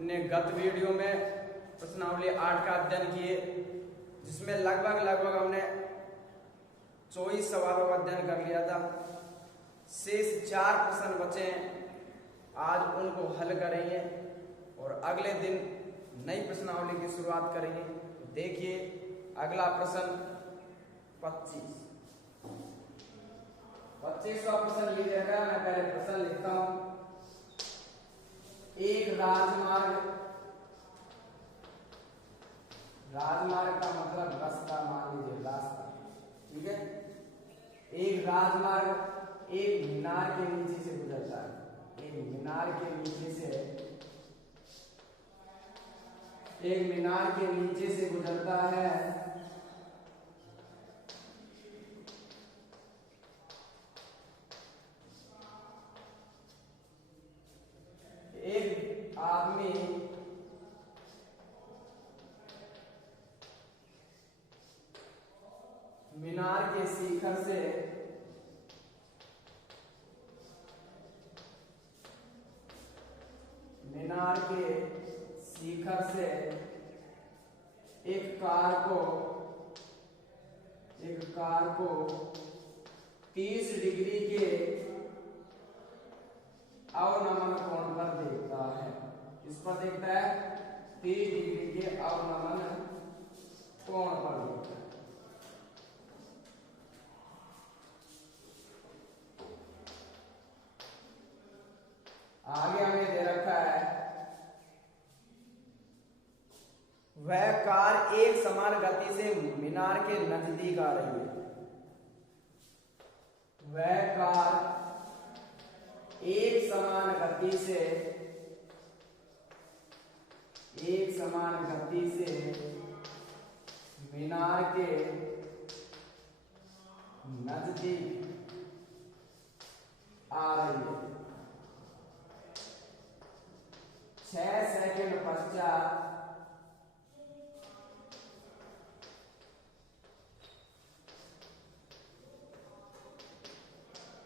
हमने गत वीडियो में प्रश्नावली 8 का अध्ययन किए, जिसमें लगभग हमने 24 सवालों का अध्ययन कर लिया था। शेष 4 प्रश्न बचे हैं, आज उनको हल करेंगे और अगले दिन नई प्रश्नावली की शुरुआत करेंगे। तो देखिए अगला प्रश्न 25वां प्रश्न लिख रखा है। मैं पहले प्रश्न लिखता हूं। एक राजमार्ग का मतलब रास्ता, मान लीजिए रास्ता, ठीक है। एक राजमार्ग एक मीनार के नीचे से गुजरता है। एक मीनार के नीचे से गुजरता है। एक आदमी मीनार के शिखर से एक कार को 30 डिग्री के अवनमन कोण पर देखता है। किस पर देखता है? 30 डिग्री के अवनमन कोण पर देखता है। आगे हमें दे रखा है, वह कार एक समान गति से मीनार के नजदीक आ रही है। वह कार एक समान गति से मीनार के नजदीक आ रही है। 6 सेकंड पश्चात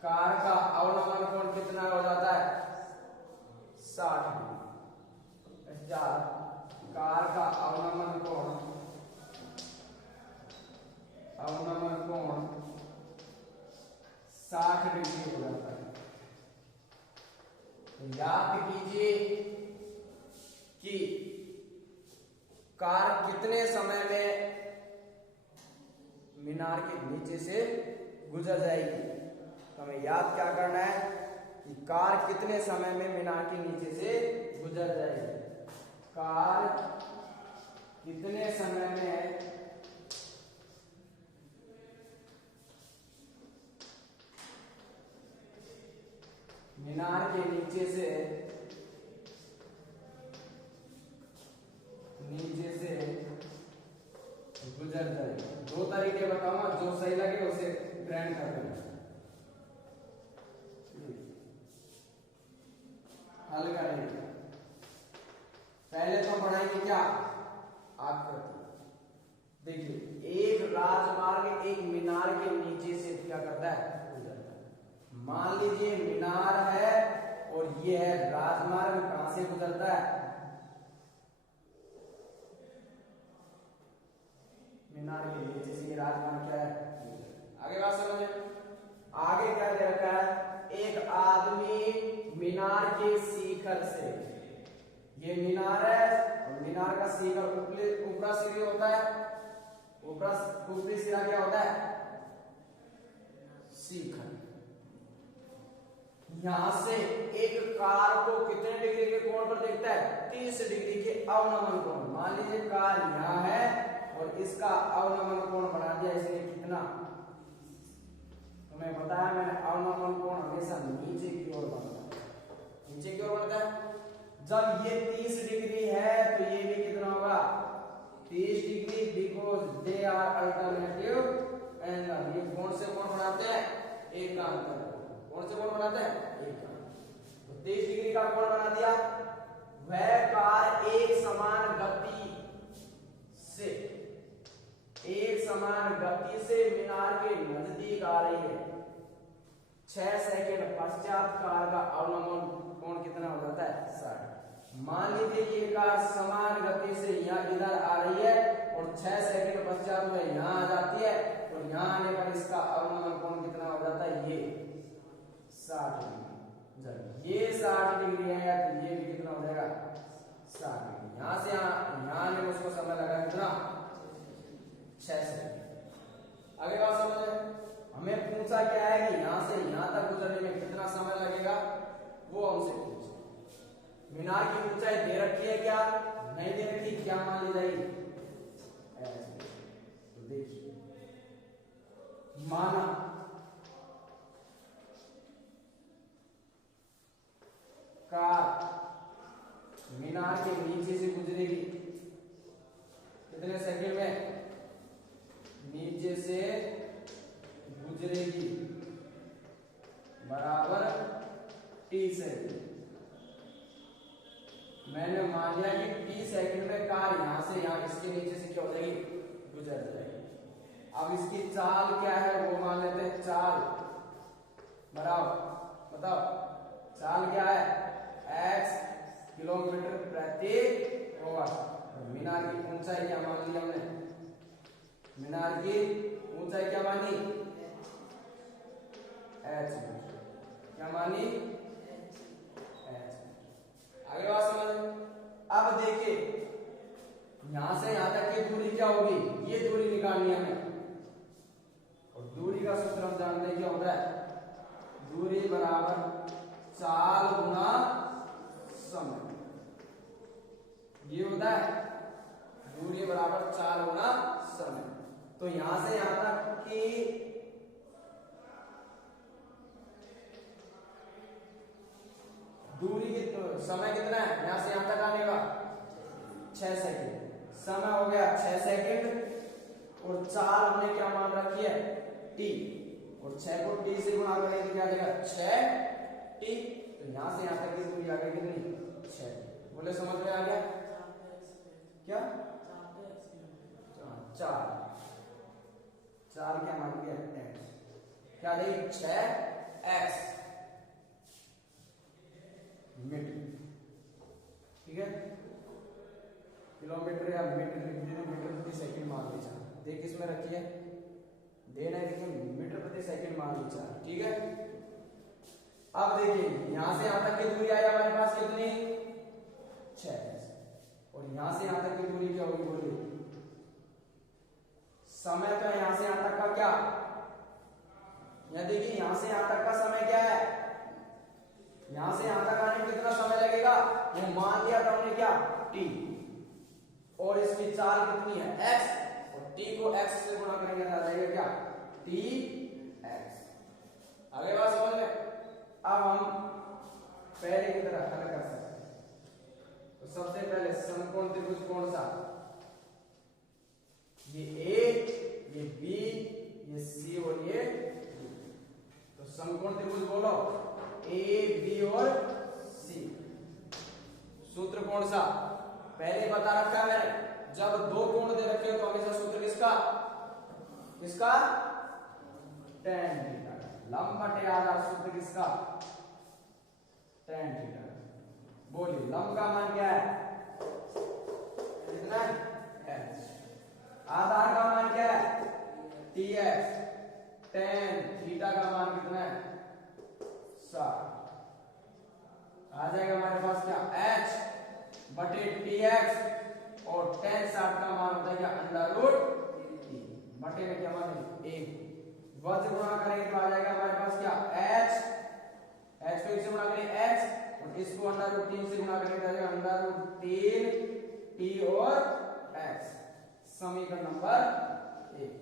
कार का अवनमन कोण कितना हो जाता है? 60 डिग्री। कार का अवनमन कोण 60 डिग्री हो जाता है। तो याद कीजिए कि कार कितने समय में मीनार के नीचे से गुजर जाएगी। तो हमें याद क्या करना है कि कार कितने समय में मीनार के नीचे से गुजर जाएगी। कार कितने समय में मीनार के नीचे से गुजर जाएगी। 2 तरीके बताऊंगा, जो सही लगे उसे ग्रहण कर लेना। हल करेंगे। पहले तो पढ़ाएंगे क्या? आकृति। देखिए, एक राजमार्ग एक मीनार के नीचे से क्या करता है? गुजरता है। मान लीजिए मीनार है और ये है राजमार्ग। कहां से गुजरता है? मीनार के नीचे से। ये राजमार्ग क्या है? आगे बात समझे। आगे क्या दे रखा है? एक आदमी मीनार के शिखर से, ये मीनार है और मीनार का शिखर ऊपरा सिरा होता है। ऊपरी सिरा क्या होता है? शिखर। यहां से एक कार को कितने डिग्री के कोण पर देखता है? 30 डिग्री के अवनमन कोण। मान लीजिए कार यहां है और इसका अवनमन कोण बना दिया इसने कितना? तुम्हें बताया मैंने, अवनमन कोण हमेशा नीचे की ओर बनता है। नीचे की ओर बढ़ता है। जब ये 30 डिग्री है तो ये भी कितना होगा? 30 degree, because they are alternative angle. ये कोण से कोण बनाते हैं? एकांतर। कौन से कोण बनाते हैं? एकांतर। तो 30 डिग्री का कोण बना दिया। वह कार एक समान गति से मीनार के नजदीक आ रही है। 6 सेकंड पश्चात कार का अवनमन कोण कितना हो जाता है? 60। मान लीजिए ये कार समान गति से यहाँ इधर आ रही है और 6 सेकंड पश्चात में यहाँ आ जाती है और यहाँ आने पर इसका अवनमन कोण कितना हो जाता है, ये 60 डिग्री। जब ये 60 डिग्री है तो ये भी कितना हो जाएगा, 60 डिग्री। यहाँ से यहाँ आने में उसको समय लगा कितना, 6 सेकंड। आगे बात समझ में, हमें पूछा क्या है कि यहाँ से यहाँ तक गुजरने में कितना समय लगेगा, वो हमसे पूछा। मीनार की ऊंचाई दे रखी है क्या, नहीं दे रखी, क्या मान ली जाएगी, तो देखिए माना कार मीनार के नीचे से गुजरेगी कितने सेकंड में, नीचे से गुजरेगी बराबर t सेकंड। मैंने मान लिया कि t सेकंड में कार यहां से यहां इसके नीचे से क्या हो जाएगी, गुजर जाएगी। अब इसकी चाल क्या है वो मान लेते हैं, चाल बराबर, बताओ चाल क्या है, x किलोमीटर प्रति आवर। मीनार की ऊंचाई क्या मान ली हमने, मीनार की ऊंचाई क्या मानी, h, क्या मानी, आगे बात समझ। अब देखिए यहां से यहां तक की दूरी क्या होगी, ये दूरी निकालनी है हमें, और दूरी का सूत्र हम जानते हैं क्या होता है, दूरी बराबर चाल गुना समय। ये होता है दूरी बराबर चाल गुना समय। तो यहां से यहां तक की दूरी की समय कितना है, यहां से यहां तक आने का 6 सेकंड। समय हो गया 6 सेकंड और चाल हमने क्या मान रखी है, t, और 6 को t से गुणा करेंगे तो क्या देगा, 6t। तो यहां से यहां तक की दूरी आ गई कितनी, 6। बोले समझ में आ गया क्या, 4 क्या मान लिया, x, क्या देगी 6x मीटर, ठीक है। किलोमीटर या मीटर मीटर प्रति सेकंड मान लीजिए, देख इसमें रखिए, देना है देखिए मीटर प्रति सेकंड मान लीजिए, ठीक है। अब देखिए यहां से यहां तक की दूरी आई हमारे पास कितनी, 6, और यहां से यहां तक की दूरी क्या होगी, बोलिए समय तो यहां से यहां तक का क्या, यहां देखिए यहां से यहां तक का समय क्या है, यहां से यहां तक आने में कितना समय लगेगा, वो मान लिया था हमने क्या, t, और इसकी चाल कितनी है, x, और t को x से गुणा करेंगे तो आ जाएगा क्या, tx। आगे बात समझ में। अब हम पहले की तरह हल कर सकते हैं। तो सबसे पहले समकोण त्रिभुज कौन सा, ये a, ये b, ये c और ये d। तो समकोण त्रिभुज बोलो a, b और c। सूत्र कौन सा, पहले बता रखा है मैंने, जब दो कोण दे रखे हो तो हमेशा सूत्र किसका, किसका, tan थीटा। लंब बटे आधार सूत्र किसका, tan थीटा। बोलिए लंब का मान क्या है, कितना है, h। आधार का मान क्या है, tx। tan थीटा का मान कितना है, 60। आ जाएगा हमारे पास क्या, h बटे tx, और tan 60 का मान होता है क्या, अंडर रूट t बटे में क्या मान है, 1। वज्र गुणा करेंगे तो आ जाएगा हमारे पास क्या, h को 1 से गुणा करेंगे h, और इसको अंडर रूट 3 से गुणा करेंगे तो आ जाएगा अंडर रूट 3 t और x। समीकरण नंबर 1।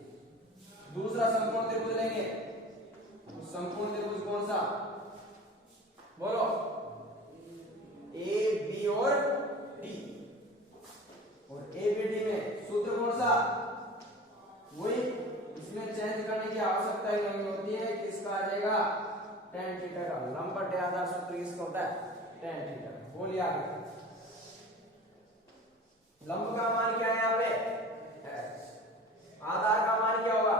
दूसरा समकोण त्रिभुज लेंगे, तो समकोण त्रिभुज कौन सा, बोलो a, b और d, और a, b, d में सूत्र कौन सा, वही, इसमें चेंज करने की आवश्यकता ही नहीं होती है कि इसका आ जाएगा tan थीटा का। लंब बटे आधार सूत्र किसका होता है, tan थीटा। बोलिए आगे, लंब का मान क्या है यहाँ पे, h, आधार का मान क्या होगा।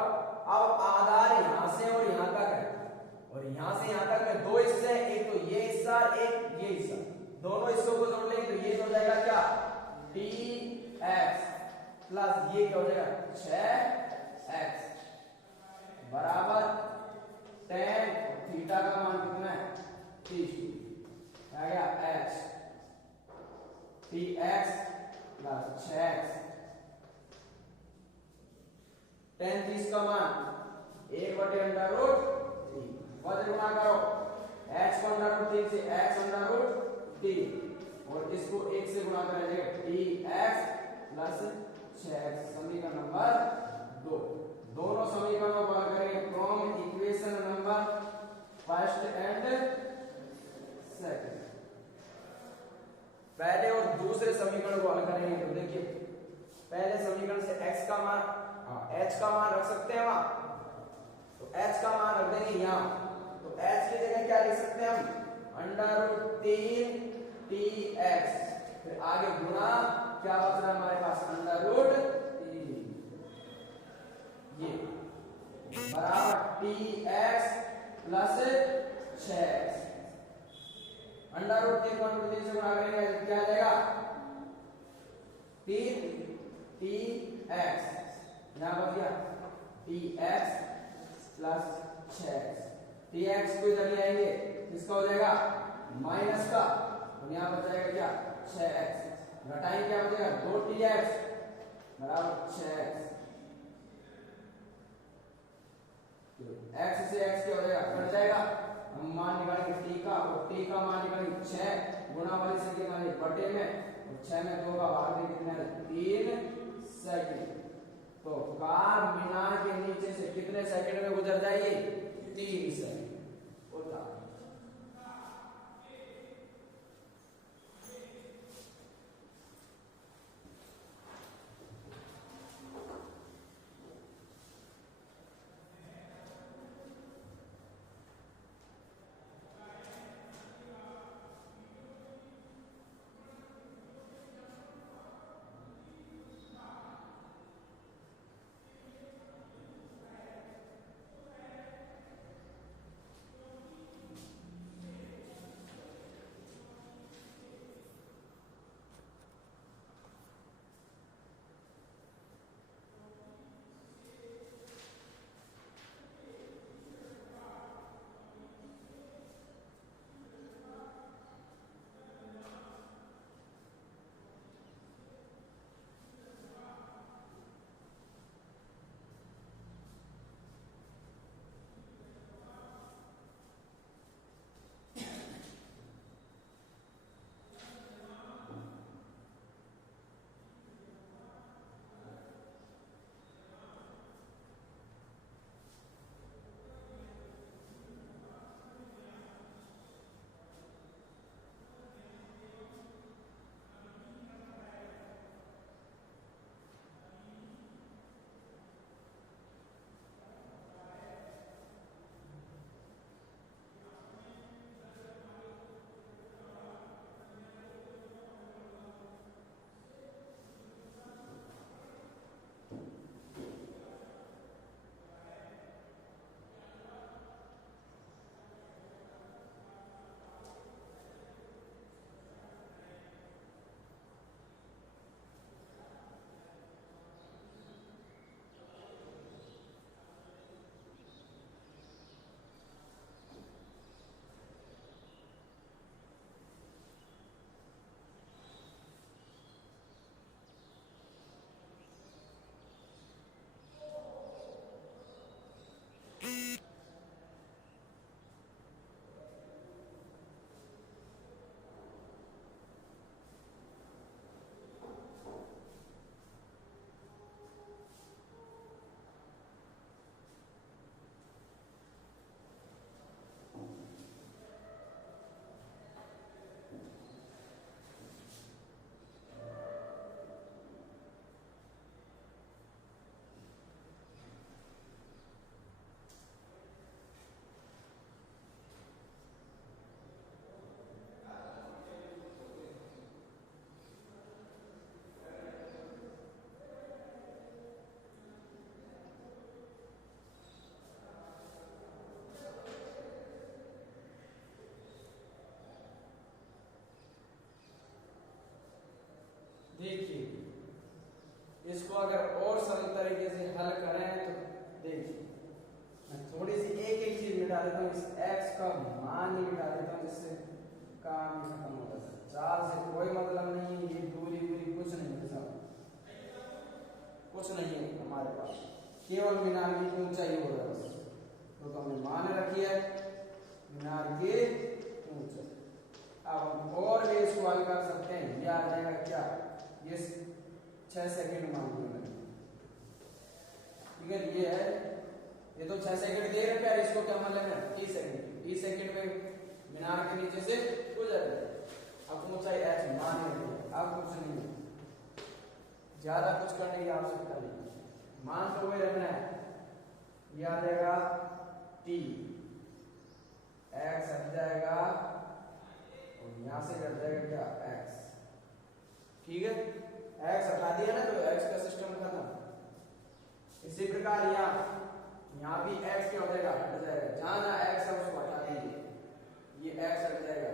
अब आधार यहां से और यहां तक है, और यहां से यहां तक में दो हिस्से, एक तो ये हिस्सा, एक ये हिस्सा। दोनों इसको को जोड़ लेंगे तो ये हो जाएगा क्या, टी एक्स प्लस ये क्या हो जाएगा 6x बराबर 10 और थीटा का मान कितना है 30 आ गया h T x plus 6x 10 30 का मान 1/√3 वज्र गुणा करो h को √3 से x √3 और इसको 1 से गुणा करें जाएगा टी एक्स प्लस 6x समीकरण नंबर 2। दोनों समीकरणों को हल करेंगे from equation number first and second. पहले और दूसरे समीकरण को हल करेंगे तो देखिए पहले समीकरण से x का मान h का मान रख सकते हैं वहां, तो h का मान रख देंगे यहां, तो h की जगह क्या लिख सकते हैं हम √3 tx, फिर आगे गुणा क्या बच रहा है हमारे पास √3 ये बराबर tx प्लस 6x √3 को √3 से गुणा करेंगे तो क्या आ जाएगा 3 tx यहां बच गया tx प्लस 6x tx को इधर ले आएंगे किसका हो जाएगा माइनस का और यहां बच जाएगा क्या 6x घटाएंगे क्या बचेगा 2tx बराबर 6x x से x क्या हो जाएगा कट जाएगा, हम मान निकालेंगे t का और t का मान निकालेंगे 6 गुणा वाली संख्या निकालेंगे बटे में और 6 में 2 का भाग दे कितना है 3 सेकंड, तो कार मीनार के नीचे से कितने सेकंड में गुजर जाएगी 3 सेकंड होता है। x का मान ही मिटा देता हूँ, जिससे काम ही खत्म हो जाता है। चाल से कोई मतलब नहीं है, ये दूरी दूरी कुछ नहीं है, सब कुछ नहीं है हमारे पास, केवल मीनार की ऊंचाई हो रहा है बस। तो हमने मान रखी है मीनार की ऊंचाई। अब हम और भी इसको हल कर सकते हैं। ये आ जाएगा क्या, ये 6 सेकंड मान लिया, ठीक है। ये है, ये तो 6 सेकंड दे रखा है, इसको क्या मान लेना है, टी सेकंड। टी सेकंड में मीनार के नीचे से गुजर जाए। अब ऊंचाई h मान लेंगे, अब कुछ नहीं है, ज्यादा कुछ करने की आवश्यकता नहीं, मान तो वही रखना है। ये आ जाएगा t, x हट जाएगा और यहां से कट जाएगा क्या, x, ठीक है। x हटा दिया ना तो x का सिस्टम खत्म। इसी प्रकार यहाँ भी x क्या हो जाएगा, हट जाएगा। जहां जहां x है उसको हटा दीजिए, ये x हट जाएगा,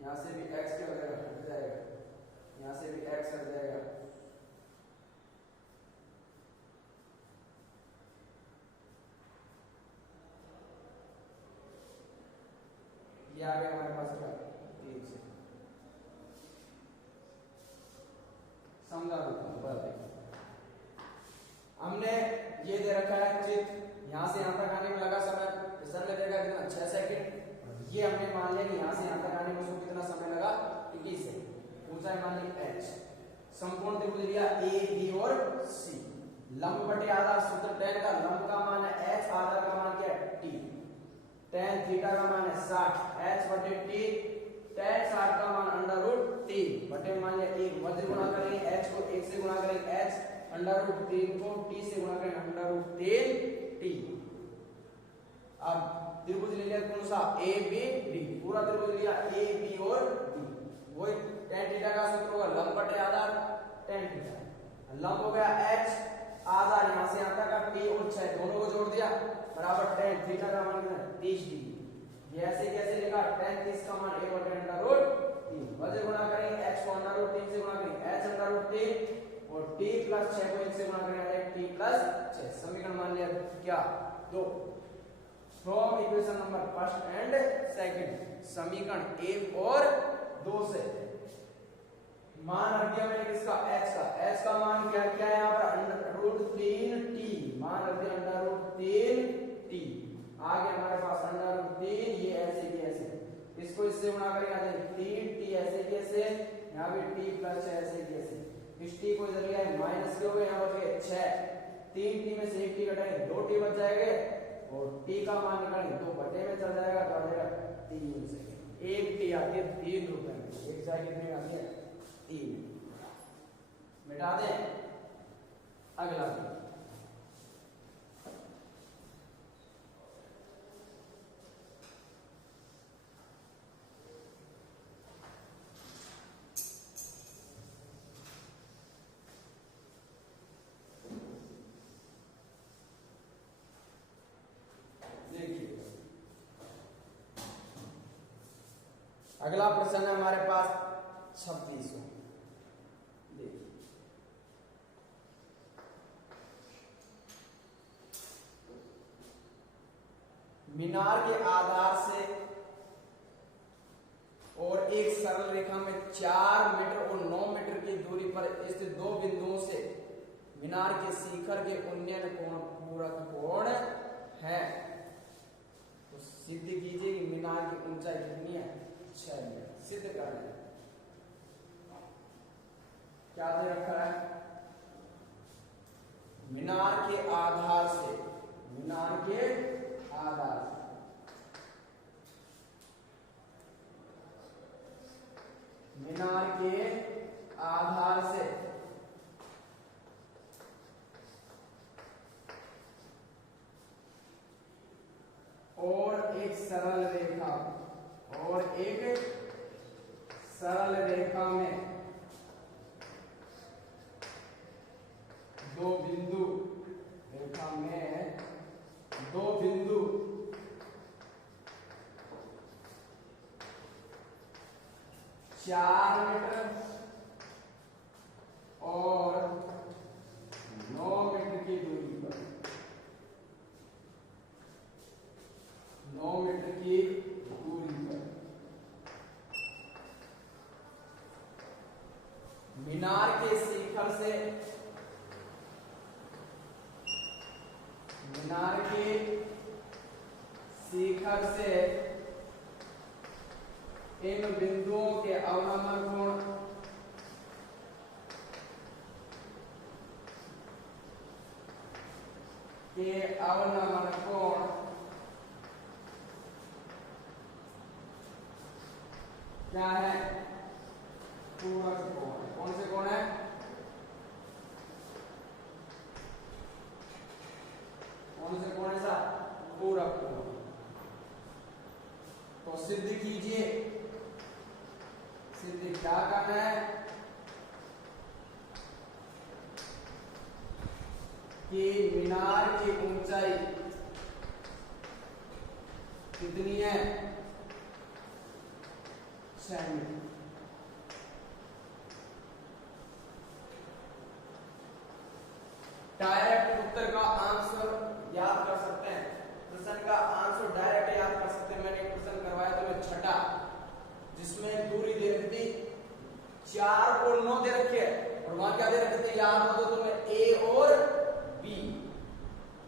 यहाँ से भी x क्या हो जाएगा, हट जाएगा, यहाँ से भी x हट जाएगा। ये आ गया हमारे पास क्या, 3 से समझा दो। हमने ये दे रखा है चित्र, यहाँ से यहाँ तक आने में लगा समय, सर ने देखा कितना 6 सेकंड। ये हमने मान लिया कि यहाँ से यहाँ तक आने में उसको कितना समय लगा, 21 सेकंड। ऊंचाई मान ली h, संपूर्ण त्रिभुज लिया a b और c। लंब बटे आधार सूत्र tan का, लंब का मान है h, आधार का मान क्या है t, tan थीटा का मान है 60, h बटे t, tan 60 का मान अंडर रूट 3 बटे मान लिया 1, वज्र गुणा करेंगे h को 1 से गुणा करेंगे, h अंडर रूट 3 को t से गुणा करेंगे, अंडर रूट 3t। अब त्रिभुज ले लिया कौन सा, a b d, पूरा त्रिभुज लिया a b और d। वही tan थीटा का सूत्र होगा लंब बटे आधार tan थीटा, लंब हो गया h, आधार यहां से यहां तक का t और 6 दोनों को जोड़ दिया बराबर tan थीटा का मान कितना 30 डिग्री। ये ऐसे कैसे लिखा, tan 30 का मान 1 बटे अंडर रूट 3, वज्र गुणा करेंगे h को अंडर रूट 3 से गुणा करेंगे, h अंडर रूट 3 और t प्लस 6 को 1 से गुणा करेंगे, t प्लस 6। समीकरण मान लिया क्या, 2। From equation number first and second, समीकरण 1 और 2 से मान रख दिया मैंने किसका, h का मान क्या क्या है यहाँ पर, अंडर रूट 3t, मान रख दिया अंडर रूट 3t। आगे हमारे पास अंडर रूट 3, ये ऐसे की ऐसे, इसको इससे गुणा करेंगे 3t ऐसे कैसे, यहाँ भी t प्लस 6 ऐसे कैसे, इस t को इधर लिया है माइनस के हो गए, यहाँ बच गए 6, 3t में से 1t घटाएंगे 2t बच जाएंगे और t का मान निकालेंगे 2 बटे में चल जाएगा तो आ जाएगा 3 से, 1t आती है 3 रुपए में, एक जाए कितने में आती है 3। मिटा दें, अगला अगला प्रश्न है हमारे पास 36वां। देखिए मीनार के आधार से और एक सरल रेखा में 4 मीटर और 9 मीटर की दूरी पर स्थित दो बिंदुओं से मीनार के शिखर के उन्नयन कोण पूरक कोण है। तो सिद्ध कीजिए कि मीनार की ऊंचाई कितनी है, 6 मीटर। सिद्ध करना है, क्या दे रखा है, मीनार के आधार से, मीनार के आधार से मीनार के आधार से और एक सरल रेखा, और एक सरल रेखा में दो बिंदु, रेखा में दो बिंदु 4 मीटर और 9 मीटर की दूरी पर, 9 से इन बिंदुओं के अवनमन कोण क्या है? पूरक कोण। कौन से कोण है? कौन से कोण है साहब? पूरक कोण। तो सिद्ध कीजिए। सिद्ध क्या करना है कि मीनार की ऊंचाई कितनी है? 6 मीटर। डायरेक्ट उत्तर का आंसर याद कर सकते हैं, प्रश्न का आंसर डायरेक्ट याद कर सकते हैं। मैंने एक प्रश्न करवाया था मैं छठा, जिसमें दूरी दे रखी थी 4 और 9 दे रखे और वहां क्या दे रखे थे याद हो तो तुम्हें ए और बी,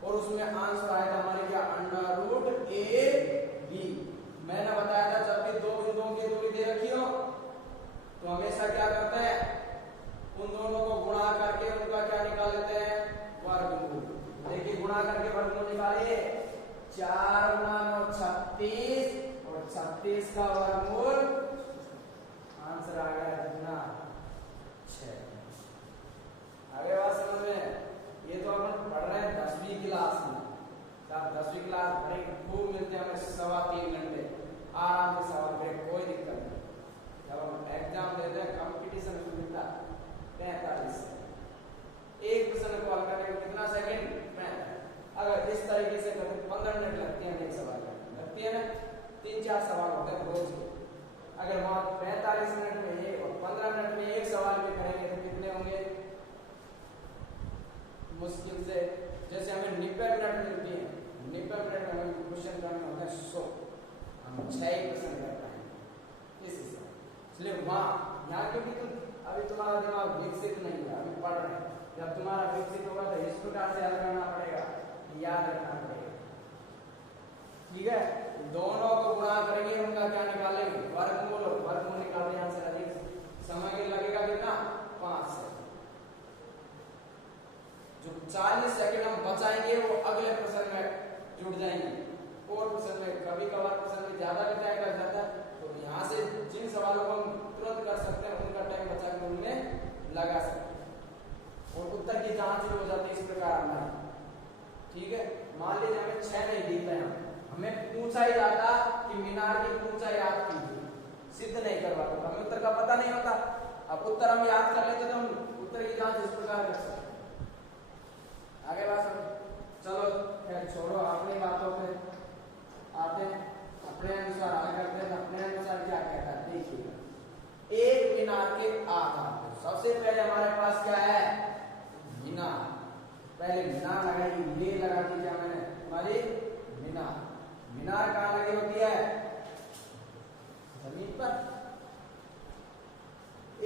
और उसमें आंसर आया था हमारे क्या? Under root A B. मैंने बताया था जब भी दो बिंदुओं की दूरी दे रखी हो तो हमेशा क्या करते हैं? उन दोनों को गुणा करके उनका क्या निकाल लेते हैं? वर्गमूल। देखिए गुणा करके वर्गमूल निकालिए। 4 गुणा 9 36 और 36 का वर्गमूल आंसर आ गया कितना? 6। आगे बात समझ में? ये तो अपन पढ़ रहे हैं 10वीं क्लास में। साहब 10वीं क्लास ब्रेक खूब मिलते हैं हमें 3.25 घंटे आराम से सवाल ब्रेक, कोई दिक्कत नहीं। जब हम एग्जाम देते हैं कंपटीशन में मिलता 45 सेकंड। एक प्रश्न को हल करने में कितना सेकंड? 35। अगर इस तरीके से करते 15 मिनट लगते हैं एक सवाल करने, लगती है ना? 3-4 सवाल होते हैं रोज के। अगर वहां 45 मिनट में एक और 15 मिनट में एक सवाल भी करेंगे तो कितने होंगे? मुश्किल से जैसे हमें 90 मिनट मिलती है, 90 मिनट में हमें क्वेश्चन करने होते हैं 100, हम 6 ही क्वेश्चन कर पाएंगे इस हिसाब। इसलिए वहाँ यहाँ क्योंकि तुम अभी तुम्हारा दिमाग विकसित नहीं है, अभी पढ़ रहे हैं। जब तुम्हारा विकसित होगा तो इस प्रकार से हल करना पड़ेगा, याद रखना पड़ेगा। ठीक है, दोनों को गुणा करेंगे, उनका क्या निकालेंगे? वर्गमूल। वर्गमूल निकालने आंसर अधिक समय लगेगा कितना? 5 सेकंड। जो 40 सेकंड हम बचाएंगे वो अगले प्रश्न में जुड़ जाएंगे। और प्रश्न में कभी कभार प्रश्न में ज्यादा भी टाइम लग जाता है, तो यहाँ से जिन सवालों को हम तुरंत कर सकते हैं उनका टाइम बचा के उनमें लगा सकते हैं और उत्तर की जांच भी हो जाती है इस प्रकार हमारी। ठीक है, मान लीजिए हमें 6 नहीं दिखता है, हमें पूछा ही जाता कि मीनार की ऊंचाई याद कीजिए, सिद्ध नहीं करवाता, हमें उत्तर का पता नहीं होता। अब उत्तर हम याद कर लेते तो हम उत्तर की जांच इस प्रकार कर सकते हैं। आगे बात चलो खैर छोड़ो, अपनी बातों पे आते हैं। अपने अनुसार हल करते हैं। अपने अनुसार क्या कहता है देखिए, एक मीनार के आधार पर सबसे पहले हमारे पास क्या है? मीनार। पहले मीनार लगाई, ये लगा दी क्या मैंने? हमारी मीनार। मीनार कहाँ लगी होती है? जमीन पर।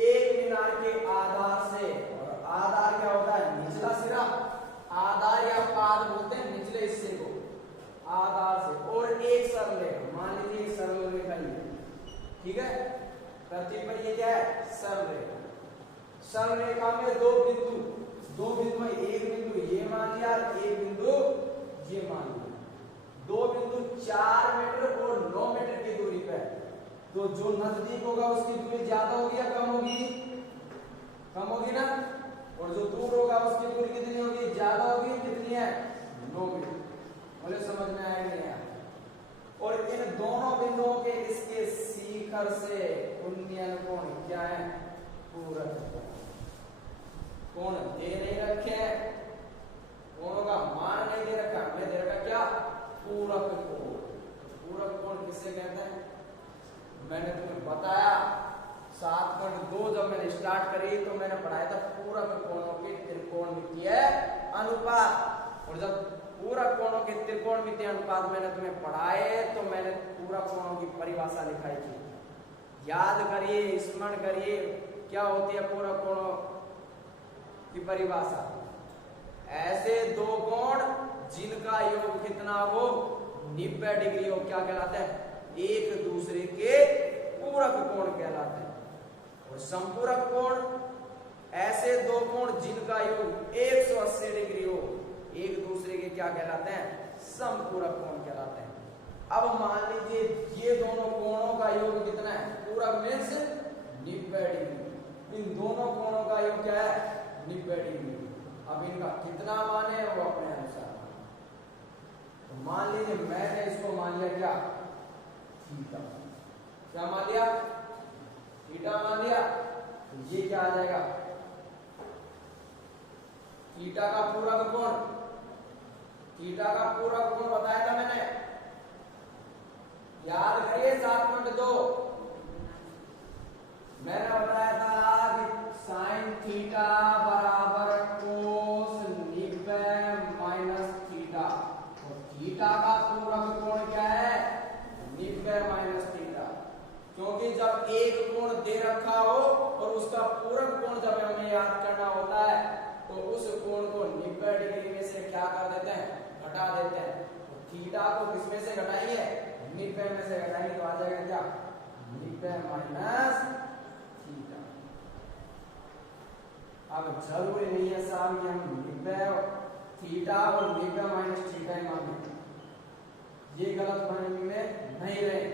एक मीनार के आधार से, और आधार क्या होता है? निचला सिरा। आधार या पाद बोलते हैं निचले हिस्से को, आधार से। और एक सरलरेखा, मान लीजिए एक सरलरेखा ही है, ठीक है? पृथ्वी पर ये क्या है? सरलरेखा। सरलरेखा में दो बिंदु में एक बिंदु ये मान लिया, एक बिंदु ये मान लिया। दो बिंदु 4 मीटर और 9 मीटर की दूरी पर, तो जो नजदीक होगा उसकी दूरी ज्यादा होगी या कम होगी? कम होगी ना। और जो दूर होगा उसकी दूरी कितनी होगी? ज्यादा होगी। कितनी है? 9 मीटर। बोले समझ में आया नहीं आया? और इन दोनों बिंदुओं के इसके शिखर से उन्नयन कोण क्या है? पूरक कोण दे नहीं रखे हैं, कोणों का मान नहीं दे रखा, हमने दे रखा क्या? पूरक कोण। पूरक कोण किससे कहते हैं? मैंने तुम्हें बताया 7.2 जब मैंने स्टार्ट करी तो मैंने पढ़ाया था पूरक कोणों के त्रिकोणमितीय अनुपात। और जब पूरक कोणों के त्रिकोणमितीय अनुपात मैंने तुम्हें पढ़ाए तो मैंने पूरक कोणों की परिभाषा लिखाई थी। याद करिए, स्मरण करिए, क्या होती है पूरक कोणों की परिभाषा? ऐसे दो कोण जिनका योग कितना हो? 90 डिग्री हो क्या कहलाते हैं? एक दूसरे के पूरक कोण कहलाते हैं। और संपूरक कोण ऐसे दो कोण जिनका योग 180 डिग्री हो, एक दूसरे के क्या कहलाते हैं? संपूरक कोण कहलाते हैं। अब मान लीजिए ये दोनों कोणों का योग कितना है? पूरक मीन्स 90 डिग्री। इन दोनों कोणों का योग क्या है? 90 डिग्री। अब इनका कितना मान है वो अपने अनुसार। तो मान लीजिए मैंने इसको मान लिया क्या? थीटा। क्या मान लिया? थीटा मान लिया। तो ये क्या आ जाएगा? थीटा का पूरक कोण, थीटा का पूरक कोण बताया था मैंने, याद करिए 7.2। मैंने बताया था कि साइन थीटा बराबर कोस 90 माइनस थीटा। तो थीटा का पूरक कोण क्या है? 90 माइनस थीटा। क्योंकि जब एक कोण दे रखा हो और उसका पूरक कोण जब हमें याद करना होता है तो उस कोण को 90 डिग्री में से क्या कर देते हैं? घटा देते हैं। तो थीटा को किसमें से घटाएंगे? 90 में से घटाएंगे तो आ जाएगा क्या? 90 माइनस थीटा। अब जरूरी नहीं है साहब कि हम 90 थीटा और 90 माइनस थीटा ही माने, ये गलत फहमी में नहीं रहे,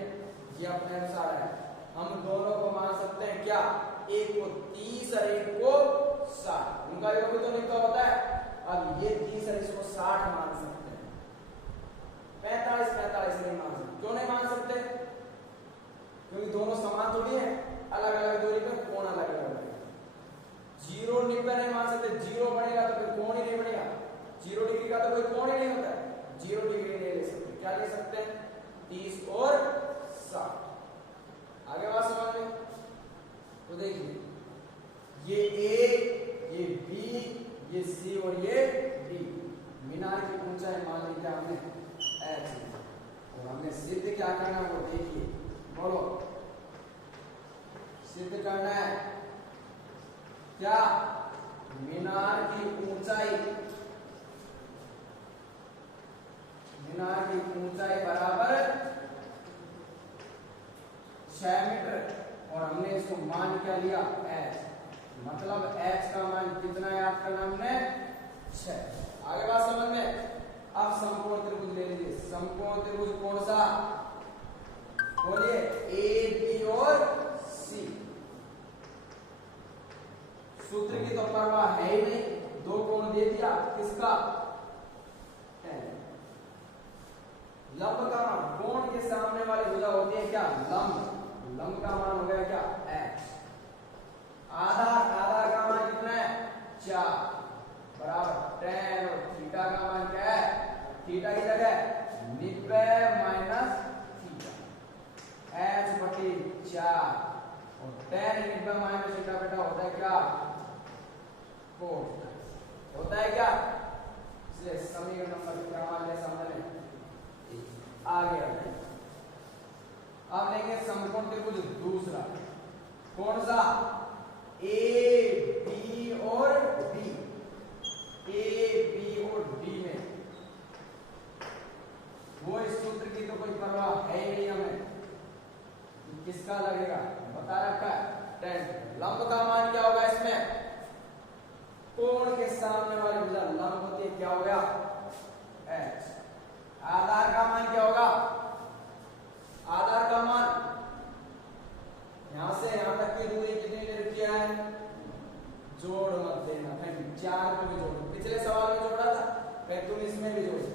ये अपने अनुसार है। हम दोनों को मान सकते हैं क्या? एक को 30 और एक को 60। उनका योग भी तो 90 होता है। अब ये 30 और इसको 60 मान सकते हैं। 45 नहीं मान सकते। क्यों नहीं मान सकते? क्योंकि दोनों समान थोड़ी है, अलग अलग दूरी पे कोण अलग अलग है। 0 90 नहीं मान सकते। 0 बनेगा तो फिर कोण ही नहीं बनेगा। 0 डिग्री का तो कोई कोण ही नहीं होता है। 0 डिग्री नहीं ले सकते। क्या ले सकते हैं? 30 और 60। आगे बात समझ में? तो देखिए ये A, ये B, ये C और ये D। मीनार की ऊंचाई मान ली क्या हमने? H। और हमने सिद्ध क्या करना है वो देखिए, बोलो। सिद्ध करना है क्या? मीनार की ऊंचाई, मीनार की ऊंचाई बराबर 6 मीटर। और हमने इसको मान क्या लिया? H। मतलब H का मान कितना याद करना हमने? 6। आगे बात समझ में? अब समकोण त्रिभुज ले लीजिए। समकोण त्रिभुज कौन सा? बोलिए। A, B और C। सूत्र की तो परवाह है ही नहीं, दो कोण दे दिया। किसका? लंब का मान, कोण के सामने वाली भुजा होती है क्या? लंब। लंब का मान हो गया क्या? H। आधार, आधार का मान कितना है? 4 बराबर tan। और थीटा का मान क्या है? थीटा की जगह 90 माइनस थीटा। H बटी 4 और tan 90 माइनस थीटा बेटा होता है क्या? कोस। होता है क्या? इसलिए समीकरण नंबर क्या मान लिया सामने में? आगे अब लेंगे समकोण त्रिभुज दूसरा। कौन सा? A, B और D। A, B और D में वो इस सूत्र की तो कोई परवाह है ही नहीं हमें, किसका लगेगा बता रखा है? tan। लंब का मान क्या होगा इसमें? कोण के सामने वाली भुजा लंब होती है, क्या हो गया? H। आधार का मान क्या होगा? आधार का मान यहां से यहां तक की दूरी कितनी ले रखी है? जोड़ मत देना, कहीं 4 को भी जोड़ो। पिछले सवाल में जोड़ा था, कहीं तुम इसमें भी जोड़ दो।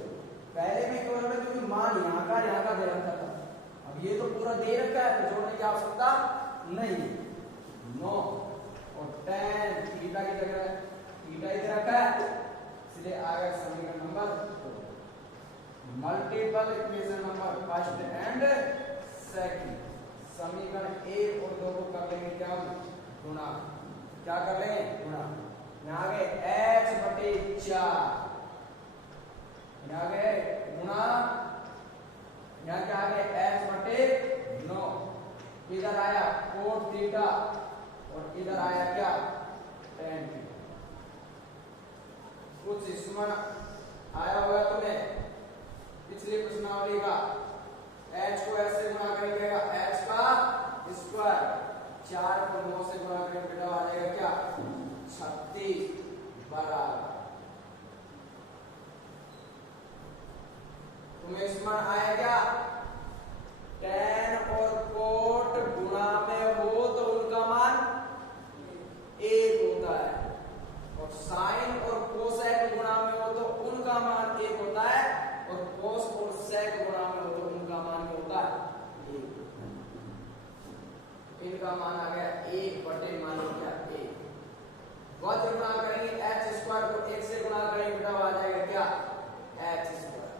पहले भी जोड़ा था क्योंकि मान यहां का दे रखा था। अब ये तो पूरा दे रखा है तो जोड़ने की आवश्यकता नहीं। 9 और tan थीटा की जगह थीटा ही दे रखा है, इसलिए आगे समीकरण number 2। Multiple equation number first and second. समीकरण 1 और 2 को कर लेंगे क्या? गुणा। क्या कर लेंगे? गुणा। यहाँ गए H बटे 4, यहाँ गए गुणा, यहाँ क्या आ गए? H बटे 9। इधर आया कोट थीटा और इधर आया क्या? tan theta. कुछ इसमें आया होगा तुम्हें? पिछले प्रश्नावली का h को s से गुणा करेंगे h का स्क्वायर 4 को 9 से गुणा करेंगे बेटा आ जाएगा क्या 36 बराबर तुम्हें इसमें आया क्या tan और cot गुणा में हो तो उनका मान 1 होता है और sin और cosec गुणा में हो तो उनका मान 1 होता है और cos और sec गुणा में हो तो उनका मान क्या होता है 1। इनका मान आ गया 1 बटे मान क्या 1 वह गुणा करेंगे h स्क्वायर को 1 से गुणा करेंगे बेटा आ जाएगा क्या h स्क्वायर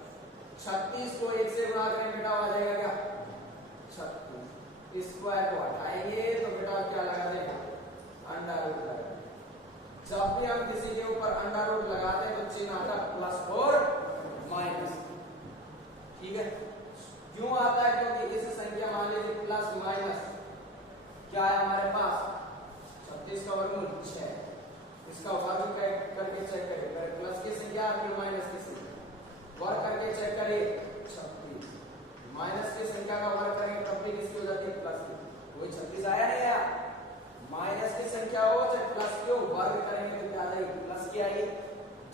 36 को 1 से गुणा करेंगे बेटा आ जाएगा क्या 36 स्क्वायर को हटाएंगे तो बेटा क्या लगा देगा अंडर रूट लगा। जब भी हम किसी के ऊपर अंडर रूट लगाते हैं तो चिन्ह आता है प्लस और माइनस। ठीक है क्यों आता है क्योंकि इस संख्या मान लीजिए प्लस माइनस क्या है हमारे पास 36 का वर्गमूल 6 इसका वर्ग करके चेक करिए प्लस की संख्या फिर माइनस की संख्या वर्ग करके चेक करिए 36 माइनस की संख्या का वर्ग करेंगे तब भी किसकी हो जाती है प्लस की वही 36 आया नहीं आया माइनस की संख्या हो चाहे प्लस की हो वर्ग करेंगे तो क्या आ जाएगी प्लस की आएगी।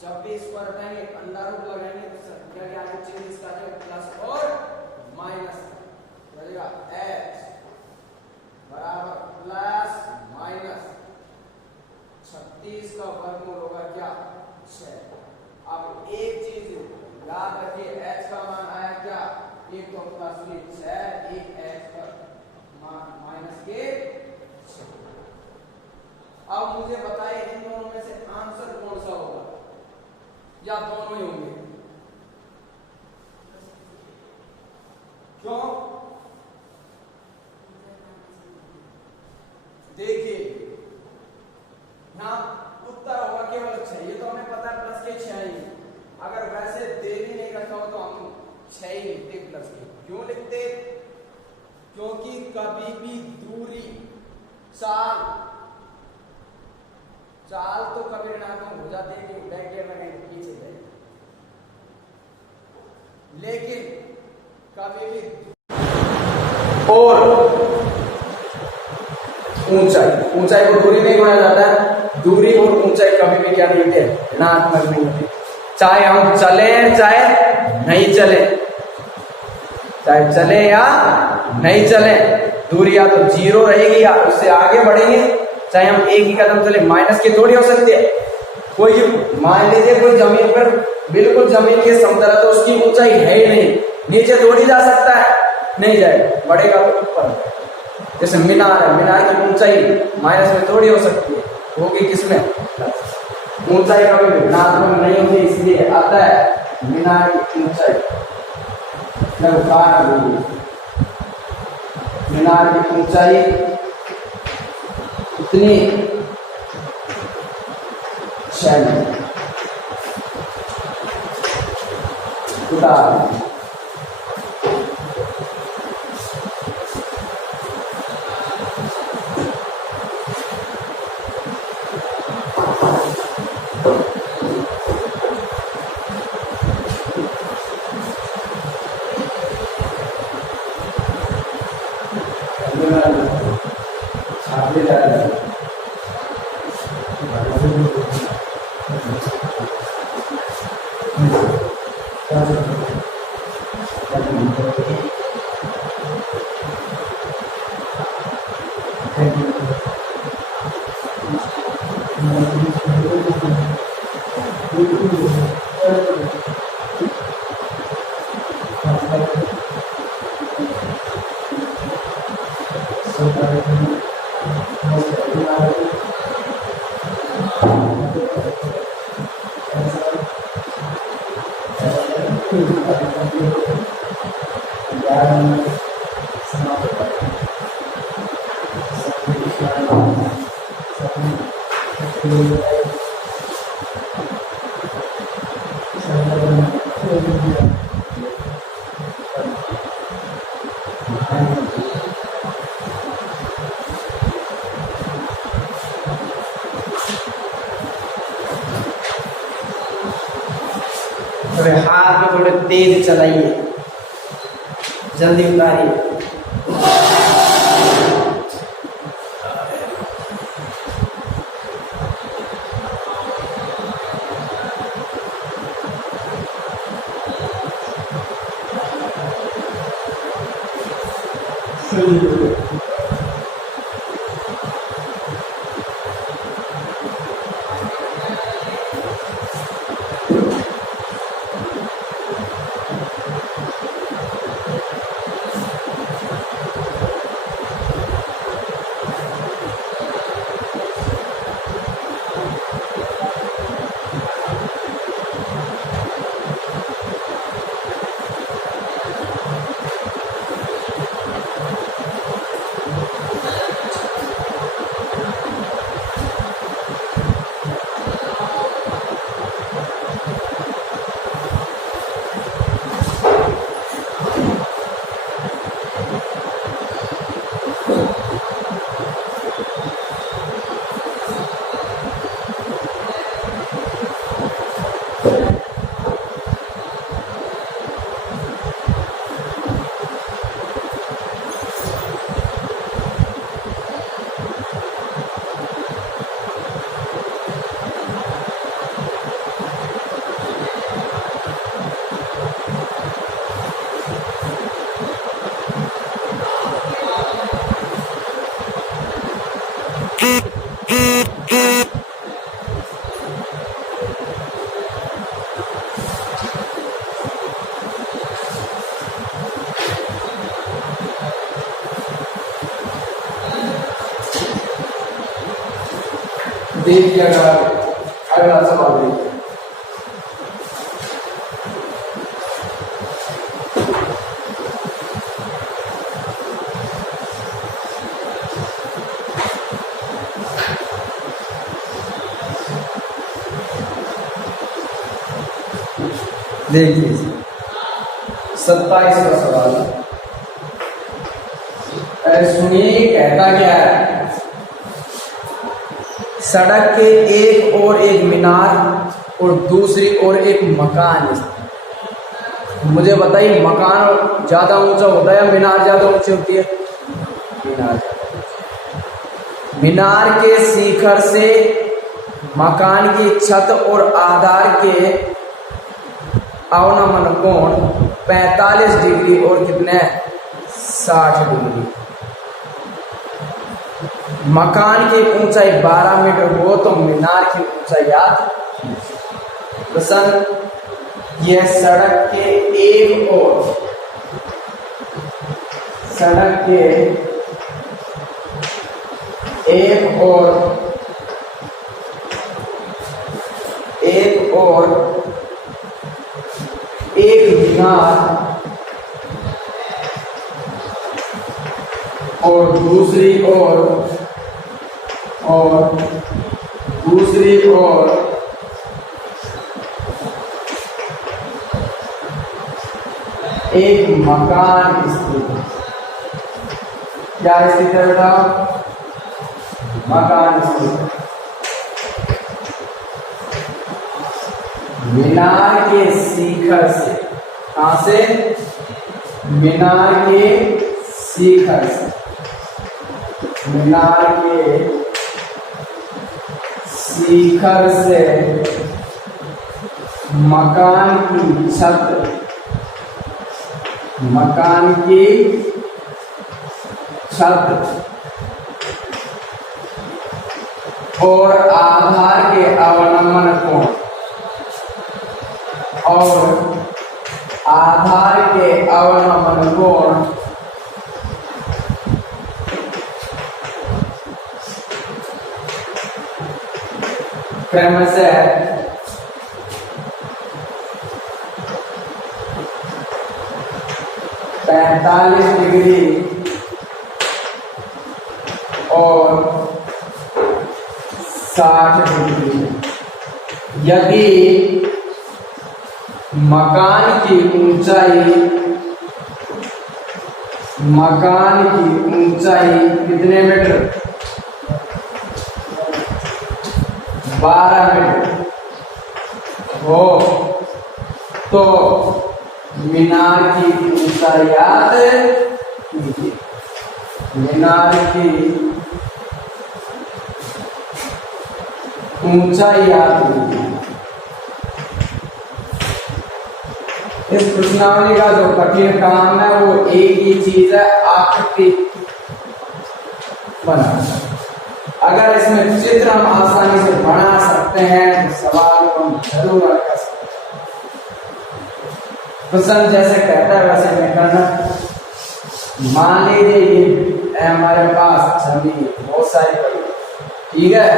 जब भी इसको हटाएंगे अंडर रूट लगाएंगे तो संख्या के आगे चिन्ह इसका आ जाएगा प्लस और माइनस बनेगा h बराबर प्लस माइनस 36 का वर्गमूल होगा क्या 6। अब एक चीज याद रखिए h का मान आया क्या एक तो प्लस 6 एक h पर माइनस के 6। अब मुझे बताइए इन दोनों में से आंसर कौन सा होगा या दोनों ही होंगे क्यों देखिए यहां उत्तर होगा केवल 6 ये तो हमें पता है प्लस के 6 ही अगर वैसे दे भी नहीं रखा हो तो हम 6 ही लिखते प्लस के क्यों लिखते क्योंकि कभी भी दूरी चाल तो कभी ऋणात्मक हो जाती है कि ब्रैकेट में कहीं पीछे जाए लेकिन कभी भी और ऊंचाई को दूरी नहीं माना जाता है दूरी और ऊंचाई कभी भी क्या नहीं होती है ऋणात्मक नहीं होती चाहे हम चले चाहे नहीं चले चाहे चले या नहीं चले दूरी या तो 0 रहेगी या उससे आगे बढ़ेंगे चाहे हम एक ही कदम चले माइनस की थोड़ी हो सकती है। कोई मान लीजिए कोई जमीन पर बिल्कुल जमीन के समतल तो उसकी ऊंचाई है ही नहीं नीचे थोड़ी जा सकता है नहीं जाएगा बढ़ेगा तो ऊपर जैसे मीनार है मीनार की ऊंचाई माइनस में थोड़ी हो सकती है होगी किसमें ऊंचाई कभी भी ऋणात्मक नहीं होती इसलिए आता है मीनार की ऊंचाई मीनार की ऊंचाई इतनी 6 उदाहरण हाथ में थोड़े तेज चलाइए, जल्दी उतारिए। देखिए अगला सवाल देखिए। देखिए 27वां सवाल, सुनिए कहता क्या है। सड़क के एक और एक मीनार और दूसरी ओर एक मकान। मुझे बताइए मकान ज्यादा ऊंचा होता है या मीनार ज्यादा ऊंची होती है? मीनार। मीनार के शिखर से मकान की छत और आधार के अवनमन कोण 45 डिग्री और कितने 60 डिग्री। मकान की ऊंचाई 12 मीटर हो तो मीनार की ऊंचाई याद। प्रश्न, यह सड़क के एक और एक मीनार और दूसरी ओर एक मकान स्थित है। क्या स्थित है बेटा? मकान स्थित है। मीनार के शिखर से, कहां से? मीनार के शिखर से, मीनार के शिखर से मकान की छत और आधार के अवनमन कोण क्रमशः 45 डिग्री और 60 डिग्री। यदि मकान की ऊंचाई कितने मीटर? 12 मीटर हो तो मीनार की ऊंचाइयात कीजिए। मीनार की ऊंचाइयात कीजिए। इस प्रश्नावली का जो कठिन काम है वो एक ही चीज है, आकृति बनाना। अगर इसमें चित्र हम आसानी से बना सकते हैं तो सवाल को हम जरूर हल कर सकते हैं। प्रश्न जैसे कहता है वैसे हमें करना। मान लीजिए ये हमारे पास छवि बहुत सारी पड़ी, ठीक है।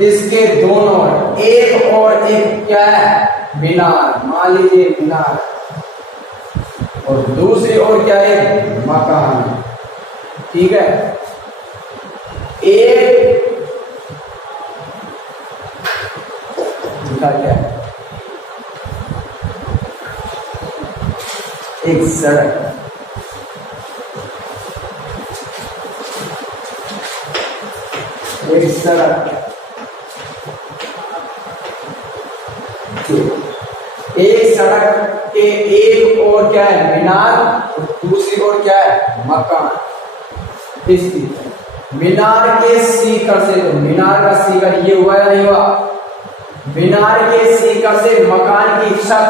इसके दोनों एक और एक क्या है, मीनार, मान लीजिए मीनार, और दूसरी ओर क्या है, मकान, ठीक है। एक क्या है, एक सड़क, एक सड़क, एक सड़क के एक ओर क्या है, मीनार, और दूसरी ओर क्या है, मकान। इसकी मीनार के सीकर से, तो मीनार का सीकर ये हुआ या नहीं हुआ, मीनार के सीकर से मकान की छत,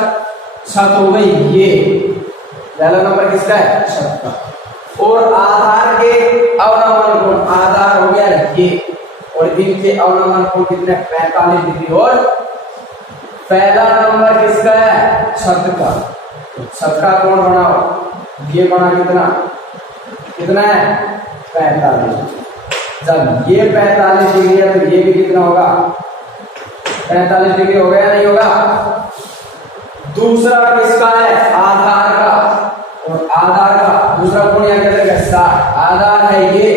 छत हो गई ये, पहला नंबर किसका है, छत का। और आधार के अवनमन कोण, आधार हो गया ये, और इनके अवनमन कोण कितने, 45 डिग्री। और पहला नंबर किसका है, छत का। तो छत का कोण बनाओ, ये बना कितना, कितना है, 45। जब ये 45 डिग्री है तो ये भी कितना होगा, 45 डिग्री हो गया, नहीं होगा। दूसरा किसका है, आधार का, और आधार का दूसरा कोण यहाँ क्या रहेगा, 60। आधार है ये,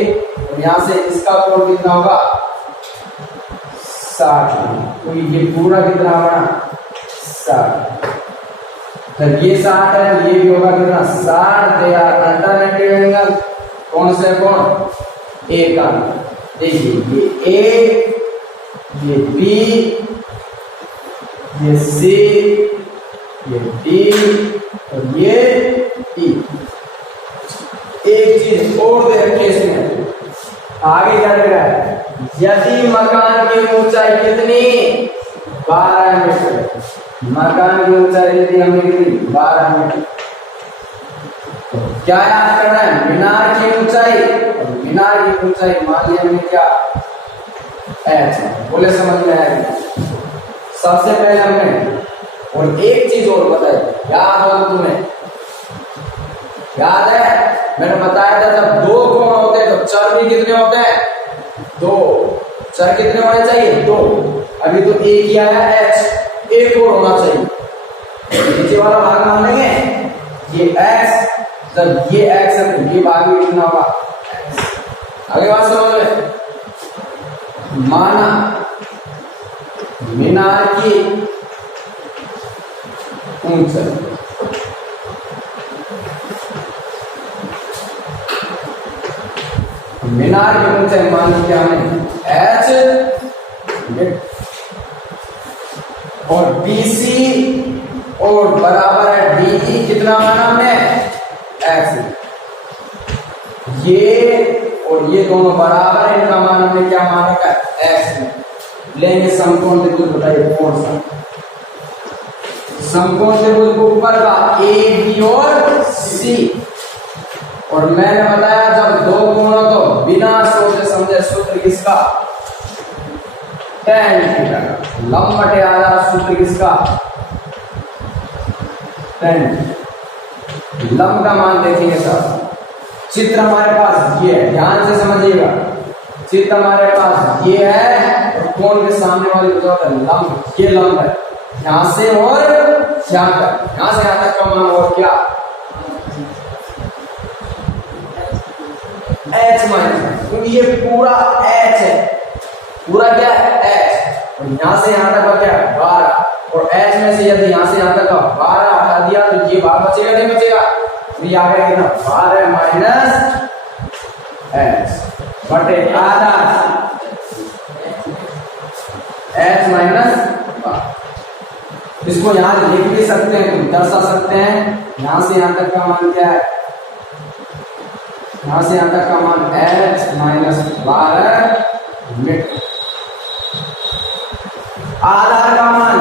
और यहाँ से इसका कोण कितना होगा, 60। तो ये पूरा कितना होगा, 60। जब ये 60 है तो ये भी होगा कितना, 60। दे आर अल्टरनेटिव एंगल, कौन से कोण, ए का। देखिए ये ए, ये बी, ये सी, ये डी, और ये ई। एक चीज और दे रखी है इसमें, आगे क्या लग रहा है, यदि मकान की ऊंचाई कितनी, 12 मीटर, मकान की ऊंचाई यदि हमने कितनी, 12 मीटर, तो क्या याद करना है, मीनार की ऊंचाई, और मीनार की ऊंचाई मान लिया हमने क्या, एच। बोले समझ में आएगा। सबसे पहले हमने, और एक चीज और बताई, याद हो तो तुम्हें, याद है मैंने बताया था जब दो कोण होते हैं तो चर भी कितने होते हैं, 2। चर कितने होने चाहिए, 2। अभी तो एक ही आया एच, एक और होना चाहिए। नीचे वाला भाग मान लेंगे ये एक्स, जब ये एक्स है तो ये भाग भी कितना होगा, आगे बात समझ में। माना मीनार की ऊंचाई, मीनार की ऊंचाई मान ली क्या हमें, एच, और बीसी और बराबर है डीई, कितना माना हमने, एक्स। ये और ये दोनों बराबर है, इनका मान हमने क्या मान रखा है, एक्स। लेंगे समकोण त्रिभुज, बताइए कौन सा समकोण त्रिभुज, ऊपर का ए बी और सी। और मैंने बताया जब दो कोणों तो बिना सोचे समझे सूत्र किसका, tan थीटा। लंब बटे आधार सूत्र किसका, tan। लंब का मान देखेंगे साहब, चित्र हमारे पास ये है, ध्यान से समझिएगा। चित्र हमारे पास ये है, और कोण के सामने वाली भुजा है लंब, ये लंब है, यहां से और यहां तक, यहां से यहां तक का मान और क्या, एच माइनस, क्योंकि ये पूरा एच है, पूरा क्या है एच, और यहां से यहां तक का क्या है 12, और एच में से यदि यहां से यहां तक का 12 हटा दिया तो ये भाग बचेगा नहीं बचेगा, तो ये आ गया कितना 12 माइनस एच बटे आधा, एच माइनस। इसको यहाँ लिख भी सकते हैं, तुम दर्शा सकते हैं। यहाँ से यहाँ तक का मान क्या है, यहाँ से यहाँ तक का मान h माइनस 12 मीटर। आधार का मान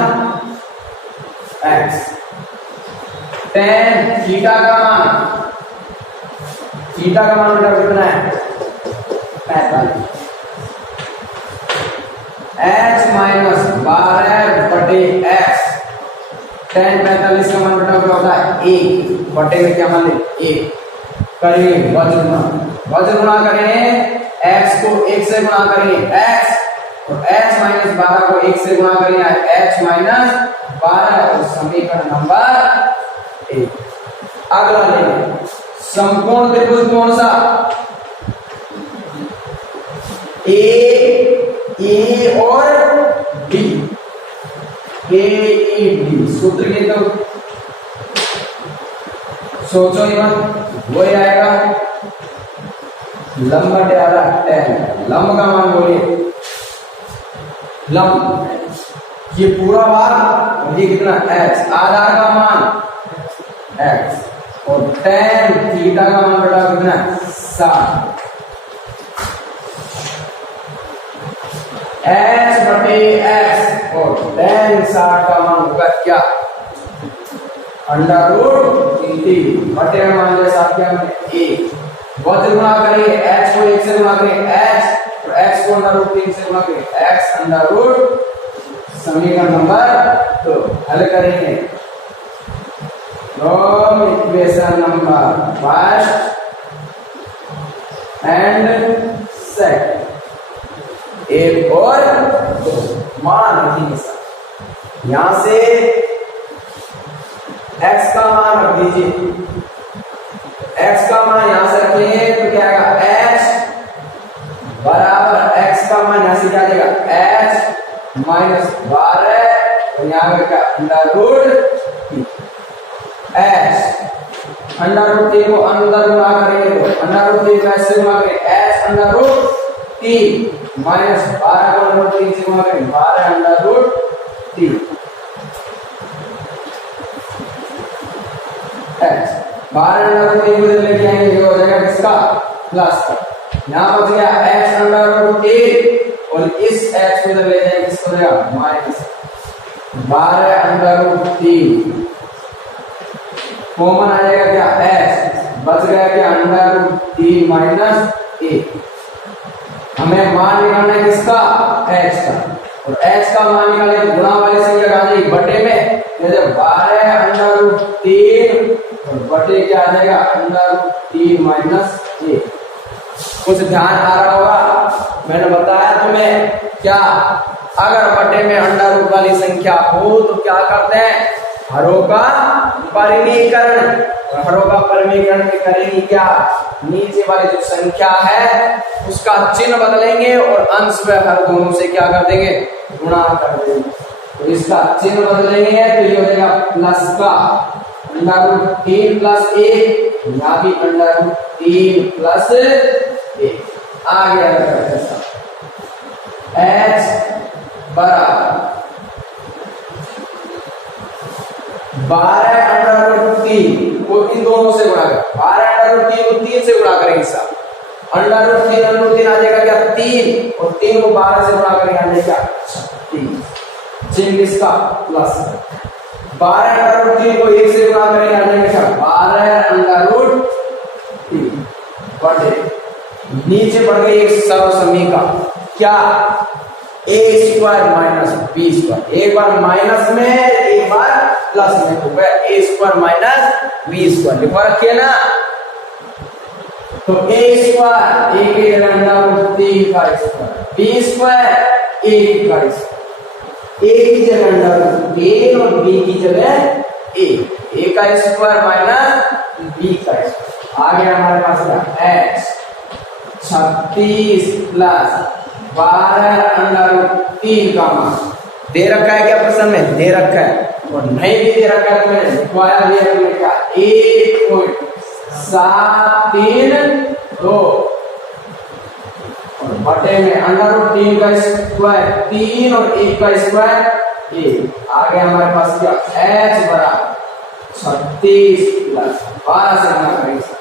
x, tan थीटा का मान, थीटा का मान बेटा कितना है 45, h माइनस 12 बटे x, tan 45 का मान बेटा क्या होता है 1 बटे में क्या मान ले 1, करेंगे वज्र गुणा, वज्र गुणा करेंगे x को 1 से गुणा करेंगे x, और h माइनस 12 को 1 से गुणा करेंगे h माइनस 12, तो समीकरण नंबर 1। अगला लेंगे समकोण त्रिभुज कौन सा, ए और डी, AED सूत्र की तो सोचो ही मत, वही आएगा लंब बटे आधा tan, लंब का मान बोलिए, लंब ये पूरा भाग और ये कितना x, आधार का मान x, और tan थीटा का मान बेटा कितना 60, h बटे x और tan 60 का मान होगा क्या, अंडर रूट 3 बटे में मान लिया साथ क्या हमने 1, वज्र गुणा करेंगे h को 1 से गुणा करेंगे h, और x को अंडर रूट 3 से गुणा करेंगे x अंडर रूट, समीकरण नंबर 2 हल करेंगे from equation number first and second, 1 और 2 मान रखिए, यहां से x का मान रख दीजिए, x का मान यहां से रखेंगे तो क्या आएगा h बराबर x का मान यहां से क्या आ जाएगा h माइनस 12, और यहाँ पे क्या under root h, under root 3 को अंदर गुणा करेंगे तो अंडर रूट 3 को ऐसे गुणा करेंगे h अंडर रूट 3 माइनस 12 को अंडर रूट 3 से गुणा करेंगे 12 under root 3 h, 12 under root 3 को लेके आएंगे ये हो जाएगा किसका प्लस का, यहाँ बच गया h अंडर रूट 3, और इस h को इधर ले जाएंगे किसको देगा माइनस 12 अंडर रूट 3, कॉमन आ जाएगा क्या h, बच गया क्या अंडर रूट 3 माइनस 1, हमें मान निकालना है किसका h का, और h का मान निकाले तो गुणा वाली संख्या आ जाएगी बटे में, जैसे 12 अंडर रूट 3 और बटे क्या आ जाएगा अंडर रूट 3 माइनस 1। कुछ ध्यान आ रहा होगा, मैंने बताया तुम्हें क्या, अगर बटे में अंडर रूट वाली संख्या हो तो क्या करते हैं हरों का परिमीकरण, और हरों का परिमीकरण में करेंगे क्या, नीचे वाली जो संख्या है उसका चिन्ह बदलेंगे और अंश व हर दोनों से क्या कर देंगे गुणा कर देंगे, तो इसका चिन्ह बदलेंगे तो ये हो जाएगा प्लस का अंडर रूट 3 प्लस 1, यहाँ भी अंडर रूट 3 प्लस 1 आ गया h बराबर 12 अंडर रूट 3 को इन दोनों से गुणा करें, 12 अंडर रूट 3 को 3 से गुणा करेंगे साहब, अंडर रूट 3 अंडर रूट 3 आ जाएगा क्या 3, और 3 को 12 से गुणा करेंगे आ जाएगा 3, चिन्ह इसका प्लस, 12 अंडर रूट 3 को 1 से गुणा करेंगे आ जाएगा क्या 12 अंडर रूट 3 बटे, नीचे बढ़ गई एक सर्व समीकरण क्या a square minus b square, एक बार माइनस में एक बार प्लस में, हो गया a square minus b square, लिखवा रखिए ना, तो a स्क्वायर a के जगह अंडर रूट 3 का स्क्वायर, b स्क्वायर 1 का स्क्वायर, a की जगह अंडर रूट 3 और b की जगह a का स्क्वायर माइनस b का स्क्वायर, आ गया हमारे पास क्या h 36 प्लस 12 अंडर रूट 3 का मान दे रखा है क्या प्रश्न में, दे रखा है, और नहीं भी दे रखा है तो मैंने लिखवाया भी है, तुमने क्या 1.732 और बटे में अंडर रूट 3 का स्क्वायर 3 और 1 का स्क्वायर ये आगे हमारे पास क्या h बराबर 36 प्लस 12 से गुना करेंगे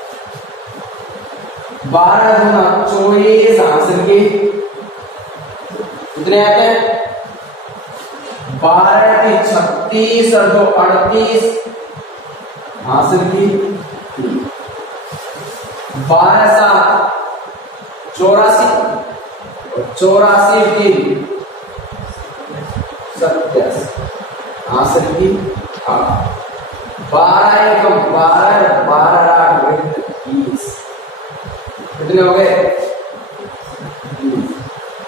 12 गुना 24 हासिल की कितने आते हैं 12 की 36 और 2 38 हासिल की 12 7 84 84 की 87 हासिल की 12 एकम 12 12 8 20 कितने हो गए